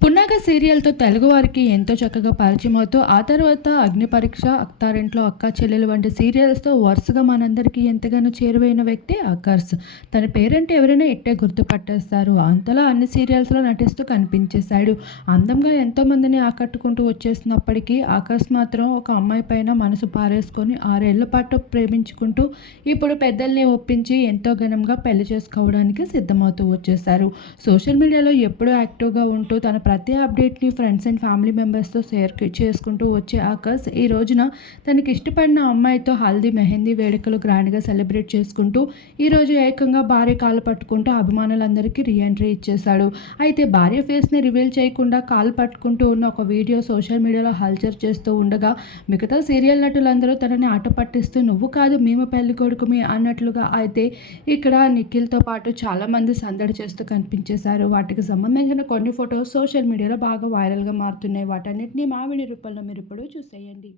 పున్నాగ సీరియల్తో తెలుగువారికి ఎంతో చక్కగా పరిచయం అవుతూ ఆ తర్వాత అగ్నిపరీక్ష అక్తారింట్లో అక్క చెల్లెలు వంటి సీరియల్స్తో వరుసగా మనందరికీ ఎంతగానో చేరువైన వ్యక్తి ఆకర్ష్ తన పేరెంట్ ఎవరైనా ఇట్టే గుర్తుపట్టేస్తారు. అంతలా అన్ని సీరియల్స్లో నటిస్తూ కనిపించేశాడు. అందంగా ఎంతోమందిని ఆకట్టుకుంటూ వచ్చేసినప్పటికీ ఆకర్ష్ మాత్రం ఒక అమ్మాయి పైన మనసు పారేసుకొని ఆరేళ్ళ పాటు ప్రేమించుకుంటూ ఇప్పుడు పెద్దల్ని ఒప్పించి ఎంతో ఘనంగా పెళ్ళి చేసుకోవడానికి సిద్ధమవుతూ వచ్చేశారు. సోషల్ మీడియాలో ఎప్పుడూ యాక్టివ్గా ఉంటూ తన ప్రతి అప్డేట్ని ఫ్రెండ్స్ అండ్ ఫ్యామిలీ మెంబర్స్తో షేర్ చేసుకుంటూ వచ్చే ఆకాశ్ ఈ రోజున తనకి ఇష్టపడిన అమ్మాయితో హల్దీ మెహందీ వేడుకలు గ్రాండ్గా సెలబ్రేట్ చేసుకుంటూ ఈరోజు ఏకంగా భార్య కాలు పట్టుకుంటూ అభిమానులందరికీ రీఎంట్రీ ఇచ్చేశాడు. అయితే భార్య ఫేస్ని రివీల్ చేయకుండా కాలు పట్టుకుంటూ ఉన్న ఒక వీడియో సోషల్ మీడియాలో హల్చర్ చేస్తూ ఉండగా మిగతా సీరియల్ నటులందరూ తనని ఆట పట్టిస్తూ నువ్వు కాదు మేము పెళ్ళి కొడుకుమే అన్నట్లుగా అయితే ఇక్కడ నిఖిల్తో పాటు చాలామంది సందడి చేస్తూ కనిపించేశారు. వాటికి సంబంధించిన కొన్ని ఫొటోస్ సోషల్ మీడియాలో బాగా వైరల్గా మారుతున్నాయి వాటన్నిటిని మావిడి రూపంలో మీరు ఇప్పుడు చూసేయండి.